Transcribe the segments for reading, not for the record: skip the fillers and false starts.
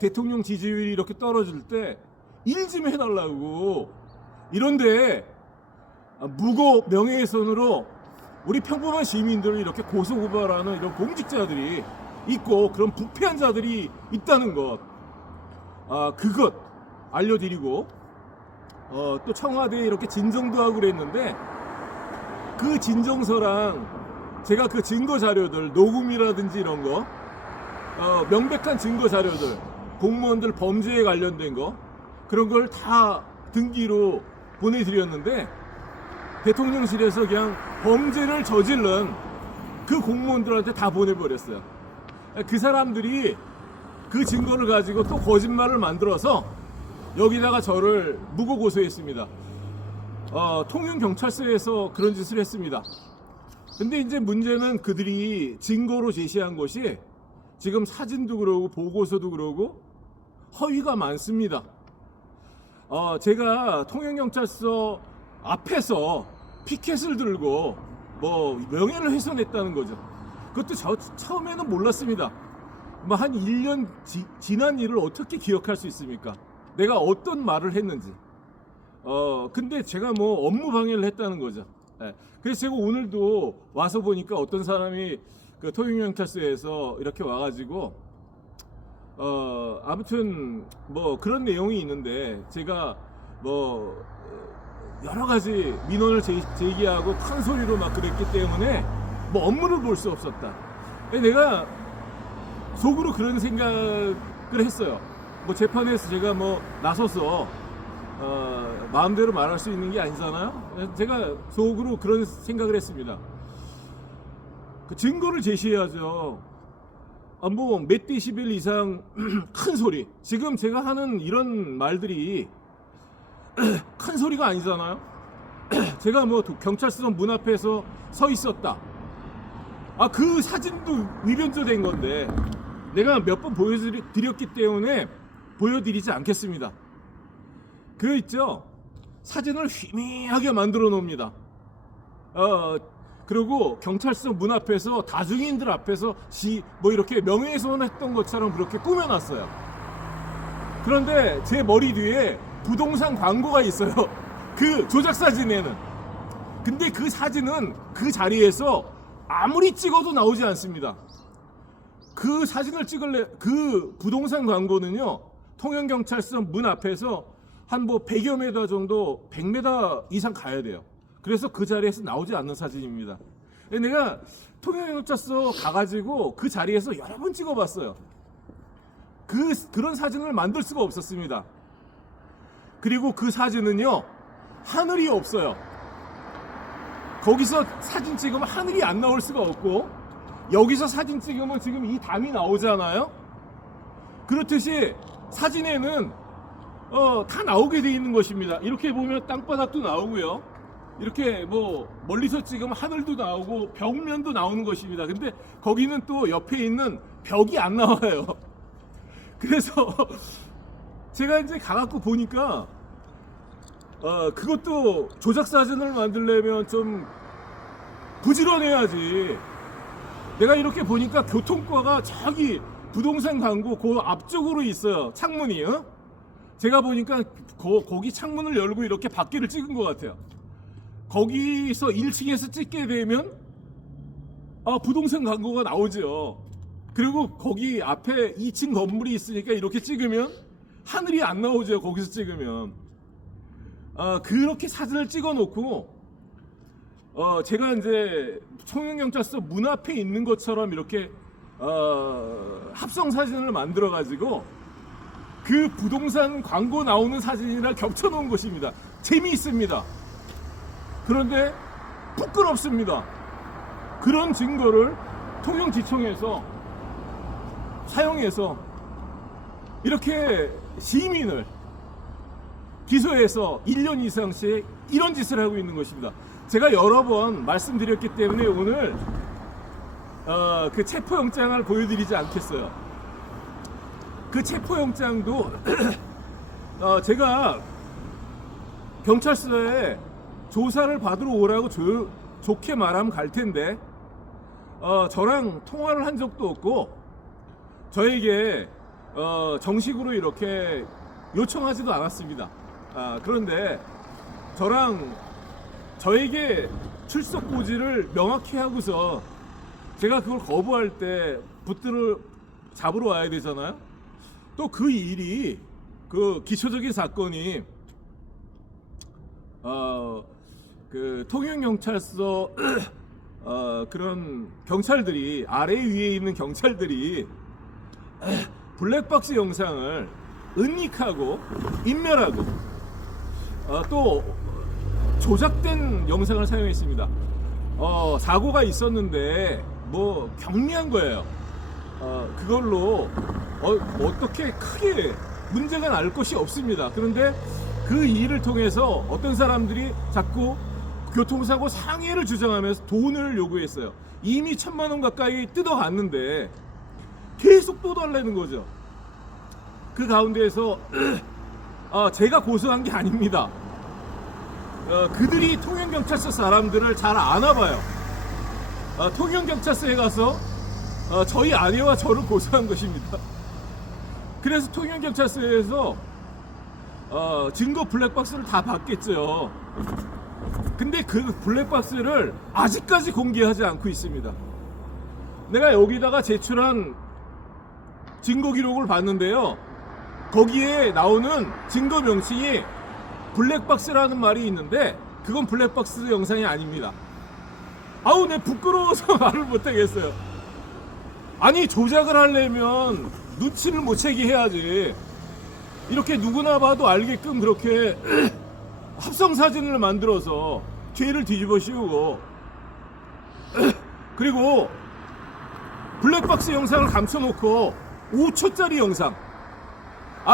대통령 지지율이 이렇게 떨어질 때 일 좀 해달라고. 이런데 무고 명예훼손으로 우리 평범한 시민들을 이렇게 고소고발하는 이런 공직자들이 있고 그런 부패한 자들이 있다는 것, 그것 알려드리고, 또 청와대에 이렇게 진정도 하고 그랬는데 그 진정서랑 제가 그 증거 자료들, 녹음이라든지 이런 거, 명백한 증거 자료들, 공무원들 범죄에 관련된 거, 그런 걸 다 등기로 보내드렸는데 대통령실에서 그냥 범죄를 저질른 그 공무원들한테 다 보내버렸어요. 그 사람들이 그 증거를 가지고 또 거짓말을 만들어서 여기다가 저를 무고 고소했습니다. 통영경찰서에서 그런 짓을 했습니다. 근데 이제 문제는 그들이 증거로 제시한 것이 지금 사진도 그러고 보고서도 그러고 허위가 많습니다. 제가 통영경찰서 앞에서 피켓을 들고 뭐 명예를 훼손했다는 거죠. 그것도 처음에는 몰랐습니다. 뭐 한 1년 지난 일을 어떻게 기억할 수 있습니까? 내가 어떤 말을 했는지. 근데 제가 뭐 업무 방해를 했다는 거죠. 네. 그래서 제가 오늘도 와서 보니까 어떤 사람이 그 통영경찰서에서 이렇게 와가지고 아무튼 뭐 그런 내용이 있는데 제가 뭐 여러 가지 민원을 제기하고 큰 소리로 막 그랬기 때문에 뭐 업무를 볼 수 없었다. 내가 속으로 그런 생각을 했어요. 뭐 재판에서 제가 뭐 나서서 마음대로 말할 수 있는 게 아니잖아요. 제가 속으로 그런 생각을 했습니다. 그 증거를 제시해야죠. 뭐 몇 데시벨 이상 큰 소리. 지금 제가 하는 이런 말들이 큰 소리가 아니잖아요. 제가 뭐 경찰서 문 앞에서 서 있었다. 그 사진도 위변조된 건데 내가 몇 번 보여드렸기 때문에 보여드리지 않겠습니다. 그거 있죠? 사진을 희미하게 만들어 놓습니다. 그리고 경찰서 문 앞에서 다중인들 앞에서 뭐 이렇게 명예훼손했던 것처럼 그렇게 꾸며놨어요. 그런데 제 머리 뒤에 부동산 광고가 있어요. 그 조작 사진에는. 근데 그 사진은 그 자리에서 아무리 찍어도 나오지 않습니다. 그 사진을 그 부동산 광고는요, 통영경찰서 문 앞에서 한 뭐 100여 미터 정도, 100m 이상 가야 돼요. 그래서 그 자리에서 나오지 않는 사진입니다. 내가 통영경찰서 가가지고 그 자리에서 여러 번 찍어봤어요. 그런 사진을 만들 수가 없었습니다. 그리고 그 사진은요, 하늘이 없어요. 거기서 사진 찍으면 하늘이 안 나올 수가 없고, 여기서 사진 찍으면 지금 이 담이 나오잖아요. 그렇듯이 사진에는 다 나오게 돼 있는 것입니다. 이렇게 보면 땅바닥도 나오고요, 이렇게 뭐 멀리서 찍으면 하늘도 나오고 벽면도 나오는 것입니다. 근데 거기는 또 옆에 있는 벽이 안 나와요. 그래서 제가 이제 가갖고 보니까 그것도 조작 사진을 만들려면 좀 부지런해야지. 내가 이렇게 보니까 교통과가 저기 부동산 광고 그 앞쪽으로 있어요. 창문이. 제가 보니까 거기 창문을 열고 이렇게 밖에를 찍은 것 같아요. 거기서 1층에서 찍게 되면 부동산 광고가 나오죠. 그리고 거기 앞에 2층 건물이 있으니까 이렇게 찍으면 하늘이 안 나오죠. 거기서 찍으면. 그렇게 사진을 찍어 놓고 제가 이제 통영경찰서 문 앞에 있는 것처럼 이렇게 합성 사진을 만들어 가지고 그 부동산 광고 나오는 사진이랑 겹쳐 놓은 것입니다. 재미있습니다. 그런데 부끄럽습니다. 그런 증거를 통영지청에서 사용해서 이렇게 시민을 기소해서 1년 이상씩 이런 짓을 하고 있는 것입니다. 제가 여러 번 말씀드렸기 때문에 오늘 그 체포영장을 보여드리지 않겠어요. 그 체포영장도 제가 경찰서에 조사를 받으러 오라고 좋게 말하면 갈 텐데 저랑 통화를 한 적도 없고 저에게 정식으로 이렇게 요청하지도 않았습니다. 그런데 저에게 출석 고지를 명확히 하고서 제가 그걸 거부할 때 붙들어 잡으러 와야 되잖아요. 또 그 일이, 그 기초적인 사건이 그 통영경찰서 그런 경찰들이, 아래 위에 있는 경찰들이 블랙박스 영상을 은닉하고 인멸하고 또 조작된 영상을 사용했습니다. 사고가 있었는데 뭐 경미한 거예요. 그걸로 어떻게 크게 문제가 날 것이 없습니다. 그런데 그 일을 통해서 어떤 사람들이 자꾸 교통사고 상해를 주장하면서 돈을 요구했어요. 이미 1,000만 원 가까이 뜯어갔는데 계속 또 달라는 거죠. 그 가운데에서 제가 고소한 게 아닙니다. 그들이 통영경찰서 사람들을 잘 아나봐요. 통영경찰서에 가서 저희 아내와 저를 고소한 것입니다. 그래서 통영경찰서에서 증거 블랙박스를 다 받겠죠. 근데 그 블랙박스를 아직까지 공개하지 않고 있습니다. 내가 여기다가 제출한 증거 기록을 봤는데요, 거기에 나오는 증거 명칭이 블랙박스라는 말이 있는데 그건 블랙박스 영상이 아닙니다. 아우, 내 부끄러워서 말을 못하겠어요. 아니, 조작을 하려면 눈치를 못 채게 해야지. 이렇게 누구나 봐도 알게끔 그렇게 합성 사진을 만들어서 죄를 뒤집어 씌우고 그리고 블랙박스 영상을 감춰놓고 5초짜리 영상,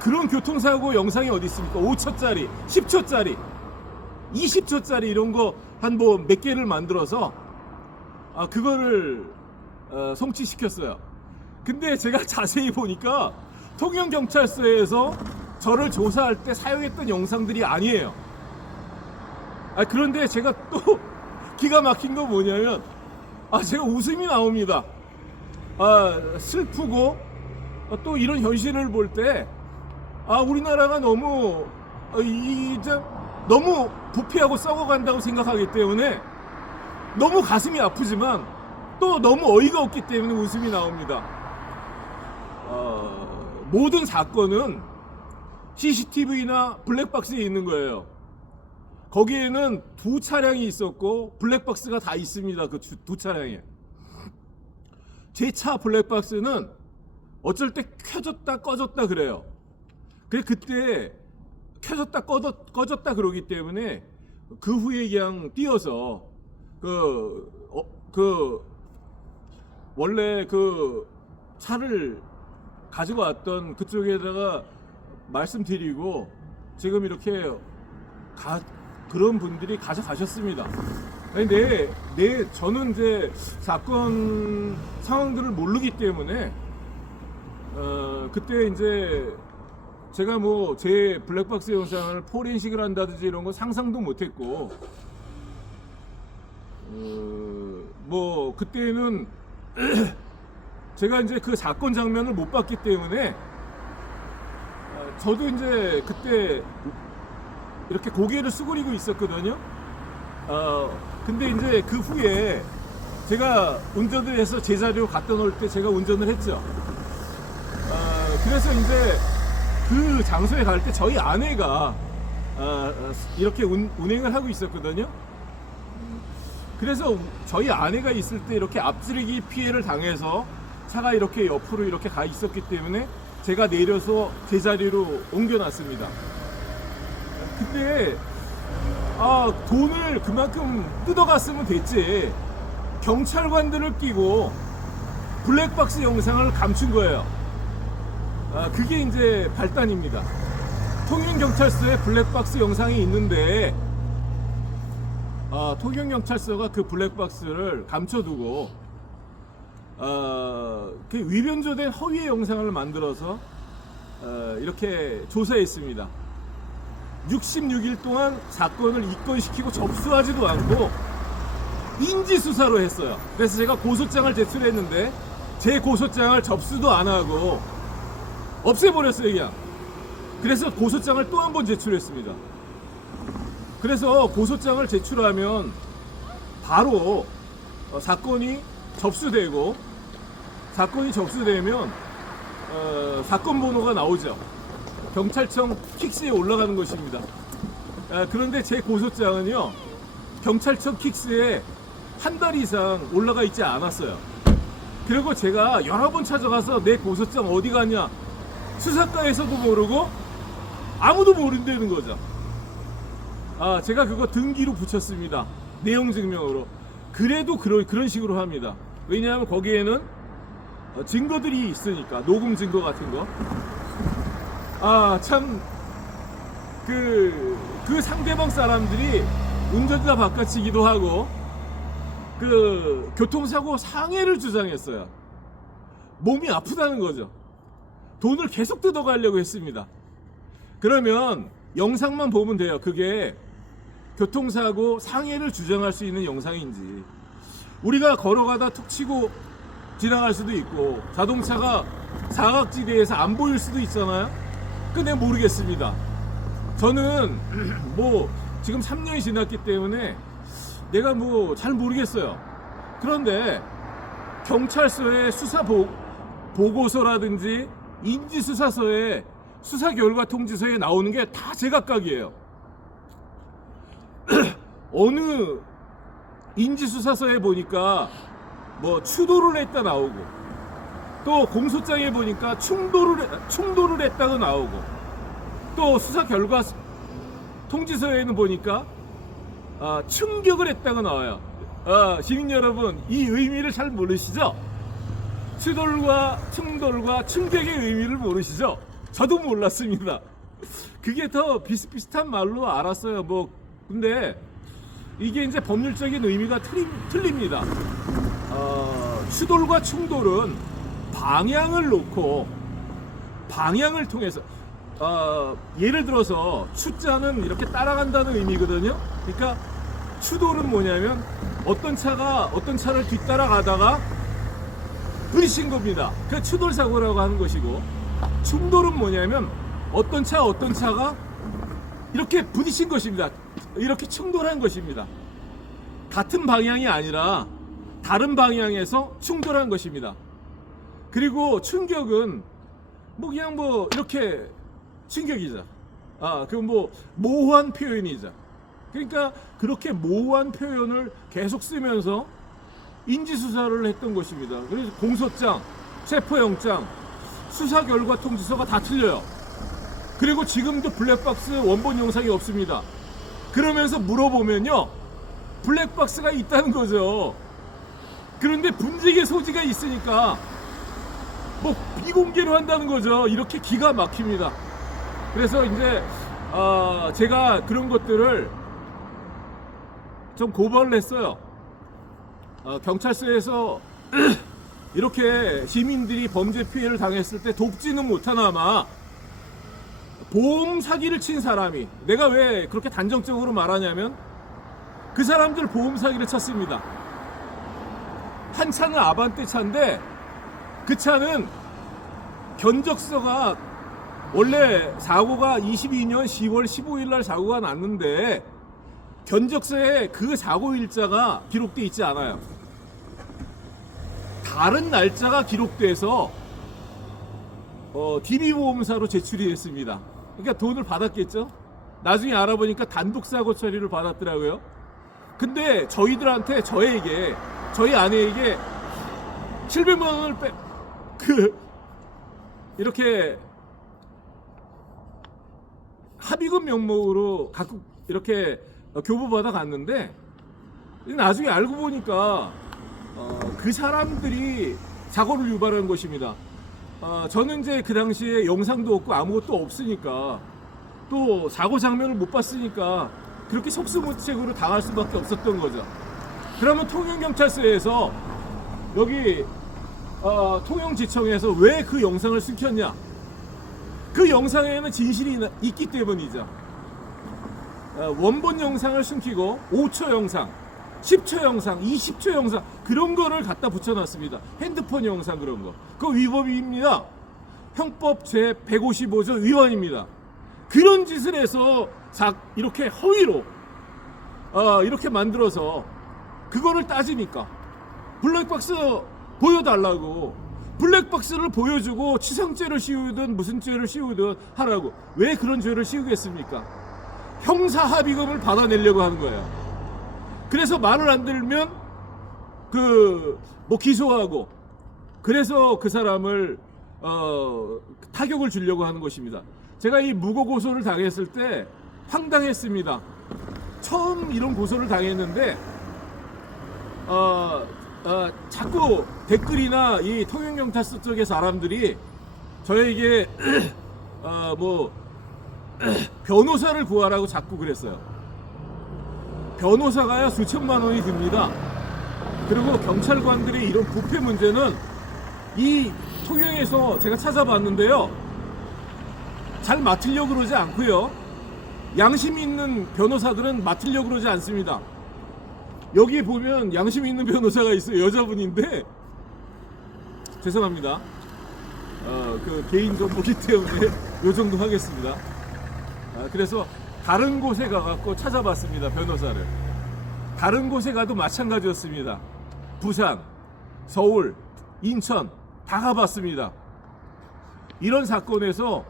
그런 교통사고 영상이 어디 있습니까? 5초짜리, 10초짜리, 20초짜리 이런 거 한 뭐 몇 개를 만들어서 그거를 송치시켰어요. 근데 제가 자세히 보니까 통영경찰서에서 저를 조사할 때 사용했던 영상들이 아니에요. 그런데 제가 또 기가 막힌 거 뭐냐면 제가 웃음이 나옵니다. 슬프고 또 이런 현실을 볼 때 우리나라가 너무 이제 너무 부패하고 썩어간다고 생각하기 때문에 너무 가슴이 아프지만 또 너무 어이가 없기 때문에 웃음이 나옵니다. 모든 사건은 CCTV나 블랙박스에 있는 거예요. 거기에는 두 차량이 있었고 블랙박스가 다 있습니다. 그 두 차량에. 제 차 블랙박스는 어쩔 때 켜졌다 꺼졌다 그래요. 그때 켜졌다 꺼졌다 그러기 때문에 그 후에 그냥 띄어서 원래 그 차를 가지고 왔던 그쪽에다가 말씀드리고 지금 이렇게 그런 분들이 가져가셨습니다. 저는 이제 사건 상황들을 모르기 때문에 그때 이제 제가 뭐 제 블랙박스 영상을 포렌식을 한다든지 이런 거 상상도 못했고 뭐 그때는 제가 이제 그 사건 장면을 못 봤기 때문에 저도 이제 그때 이렇게 고개를 수그리고 있었거든요. 근데 이제 그 후에 제가 운전을 해서 제자리로 갖다 놓을 때 제가 운전을 했죠. 그래서 이제 그 장소에 갈 때 저희 아내가 이렇게 운행을 하고 있었거든요. 그래서 저희 아내가 있을 때 이렇게 앞지르기 피해를 당해서 차가 이렇게 옆으로 이렇게 가 있었기 때문에 제가 내려서 제자리로 옮겨놨습니다. 근데 돈을 그만큼 뜯어갔으면 됐지, 경찰관들을 끼고 블랙박스 영상을 감춘 거예요. 그게 이제 발단입니다. 통영경찰서에 블랙박스 영상이 있는데 통영경찰서가 그 블랙박스를 감춰두고 그 위변조된 허위의 영상을 만들어서 이렇게 조사했습니다. 66일 동안 사건을 입건시키고 접수하지도 않고 인지수사로 했어요. 그래서 제가 고소장을 제출했는데 제 고소장을 접수도 안 하고 없애버렸어요 그냥. 그래서 고소장을 또 한 번 제출했습니다. 그래서 고소장을 제출하면 바로 사건이 접수되고, 사건이 접수되면 사건 번호가 나오죠. 경찰청 킥스에 올라가는 것입니다. 그런데 제 고소장은요, 경찰청 킥스에 한 달 이상 올라가 있지 않았어요. 그리고 제가 여러 번 찾아가서 내 고소장 어디 갔냐, 수사과에서도 모르고 아무도 모른다는 거죠. 제가 그거 등기로 붙였습니다. 내용 증명으로. 그래도 그런 식으로 합니다. 왜냐하면 거기에는 증거들이 있으니까, 녹음 증거 같은 거. 참, 그 상대방 사람들이 운전자 바꿔치기도 하고, 교통사고 상해를 주장했어요. 몸이 아프다는 거죠. 돈을 계속 뜯어가려고 했습니다. 그러면 영상만 보면 돼요. 그게 교통사고 상해를 주장할 수 있는 영상인지. 우리가 걸어가다 툭 치고 지나갈 수도 있고, 자동차가 사각지대에서 안 보일 수도 있잖아요. 근데 모르겠습니다. 저는 뭐 지금 3년이 지났기 때문에 내가 뭐 잘 모르겠어요. 그런데 경찰서의 수사 보고서라든지 인지수사서에 수사 결과 통지서에 나오는 게 다 제각각이에요. 어느 인지수사서에 보니까 뭐 추도를 했다 나오고, 또 공소장에 보니까 충돌을 했다고 나오고, 또 수사 결과 통지서에는 보니까 충격을 했다고 나와요. 시민 여러분, 이 의미를 잘 모르시죠? 추돌과 충돌과 충격의 의미를 모르시죠? 저도 몰랐습니다. 그게 더 비슷비슷한 말로 알았어요. 뭐 근데 이게 이제 법률적인 의미가 틀립니다. 추돌과 충돌은 방향을 놓고, 방향을 통해서, 예를 들어서 추자는 이렇게 따라간다는 의미거든요. 그러니까 추돌은 뭐냐면 어떤 차를 뒤따라가다가 부딪힌 겁니다. 그 추돌 사고라고 하는 것이고, 충돌은 뭐냐면 어떤 차가 이렇게 부딪힌 것입니다. 이렇게 충돌한 것입니다. 같은 방향이 아니라 다른 방향에서 충돌한 것입니다. 그리고 충격은 뭐 그냥 뭐 이렇게 충격이죠. 그 뭐 모호한 표현이죠. 그러니까 그렇게 모호한 표현을 계속 쓰면서 인지수사를 했던 것입니다. 그래서 공소장, 체포영장, 수사 결과 통지서가 다 틀려요. 그리고 지금도 블랙박스 원본 영상이 없습니다. 그러면서 물어보면요, 블랙박스가 있다는 거죠. 그런데 분쟁의 소지가 있으니까 뭐 비공개로 한다는 거죠. 이렇게 기가 막힙니다. 그래서 이제 제가 그런 것들을 좀 고발을 했어요. 경찰서에서 이렇게 시민들이 범죄 피해를 당했을 때 돕지는 못하나마 보험 사기를 친 사람이, 내가 왜 그렇게 단정적으로 말하냐면 그 사람들 보험 사기를 쳤습니다. 한 차는 아반떼 차인데 그 차는 견적서가, 원래 사고가 22년 10월 15일 날 사고가 났는데 견적서에 그 사고 일자가 기록돼 있지 않아요. 다른 날짜가 기록돼서 DB보험사로 제출이 됐습니다. 그러니까 돈을 받았겠죠. 나중에 알아보니까 단독사고 처리를 받았더라고요. 근데 저희들한테, 저희 아내에게 700만 원을 이렇게 합의금 명목으로 갖고 이렇게 교부받아 갔는데, 나중에 알고 보니까 그 사람들이 사고를 유발한 것입니다. 저는 이제 그 당시에 영상도 없고 아무것도 없으니까, 또 사고 장면을 못 봤으니까 그렇게 속수무책으로 당할 수밖에 없었던 거죠. 그러면 통영경찰서에서 여기 통영지청에서 왜 그 영상을 숨겼냐? 그 영상에는 진실이 있기 때문이죠. 원본 영상을 숨기고 5초 영상, 10초 영상, 20초 영상, 그런 거를 갖다 붙여놨습니다. 핸드폰 영상 그런 거. 그거 위법입니다. 형법 제 155조 위반입니다. 그런 짓을 해서 이렇게 허위로 이렇게 만들어서 그거를 따지니까 블랙박스 보여달라고, 블랙박스를 보여주고 치상죄를 씌우든 무슨 죄를 씌우든 하라고. 왜 그런 죄를 씌우겠습니까? 형사합의금을 받아내려고 하는 거예요. 그래서 말을 안 들면 기소하고, 그래서 그 사람을 타격을 주려고 하는 것입니다. 제가 이 무고 고소를 당했을 때 황당했습니다. 처음 이런 고소를 당했는데 자꾸 댓글이나 이 통영경찰서 쪽의 사람들이 저에게 변호사를 구하라고 자꾸 그랬어요. 변호사가야 수천만 원이 듭니다. 그리고 경찰관들의 이런 부패 문제는 이 통영에서 제가 찾아봤는데요, 잘 맡으려고 그러지 않고요, 양심 있는 변호사들은 맡으려고 그러지 않습니다. 여기 보면 양심 있는 변호사가 있어요. 여자분인데, 죄송합니다. 개인 정보기 때문에 요 정도 하겠습니다. 그래서 다른 곳에 가갖고 찾아봤습니다. 변호사를. 다른 곳에 가도 마찬가지였습니다. 부산, 서울, 인천 다 가봤습니다. 이런 사건에서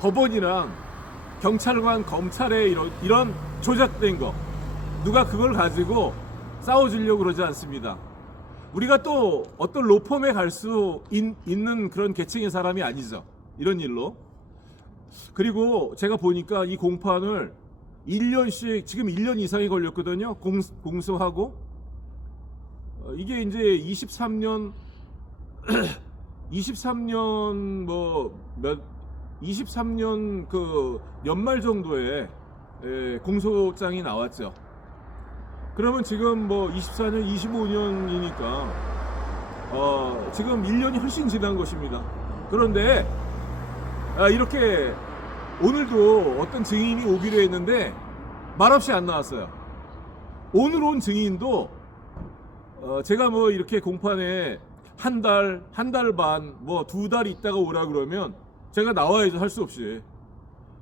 법원이랑 경찰관, 검찰의 이런 조작된 거, 누가 그걸 가지고 싸워주려고 그러지 않습니다. 우리가 또 어떤 로펌에 갈 수 있는 그런 계층의 사람이 아니죠. 이런 일로. 그리고 제가 보니까 이 공판을 1년씩, 지금 1년 이상이 걸렸거든요. 공소하고. 이게 이제 23년 23년 그 연말 정도에 공소장이 나왔죠. 그러면 지금 24년, 25년이니까 지금 1년이 훨씬 지난 것입니다. 그런데 이렇게 오늘도 어떤 증인이 오기로 했는데 말없이 안 나왔어요. 오늘 온 증인도 제가 이렇게 공판에 한 달 반, 2달 있다가 오라 그러면 제가 나와야죠. 할 수 없이.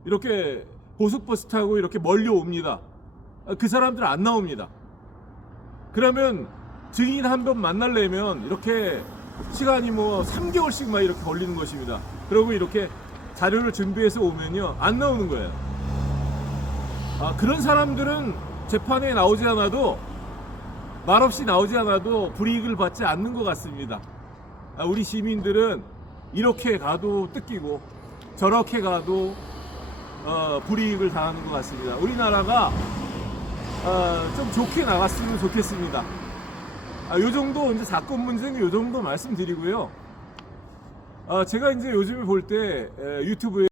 이렇게 고속버스 타고 이렇게 멀리 옵니다. 그 사람들 안 나옵니다. 그러면 증인 한 번 만나려면 이렇게 시간이 3개월씩 막 이렇게 걸리는 것입니다. 그리고 이렇게 자료를 준비해서 오면요, 안 나오는 거예요. 그런 사람들은 재판에 나오지 않아도, 말없이 나오지 않아도 불이익을 받지 않는 것 같습니다. 우리 시민들은 이렇게 가도 뜯기고 저렇게 가도 불이익을 당하는 것 같습니다. 우리나라가 좀 좋게 나갔으면 좋겠습니다. 요 정도 이제 사건 문제는 요 정도 말씀드리고요. 제가 이제 요즘에 볼 때 유튜브에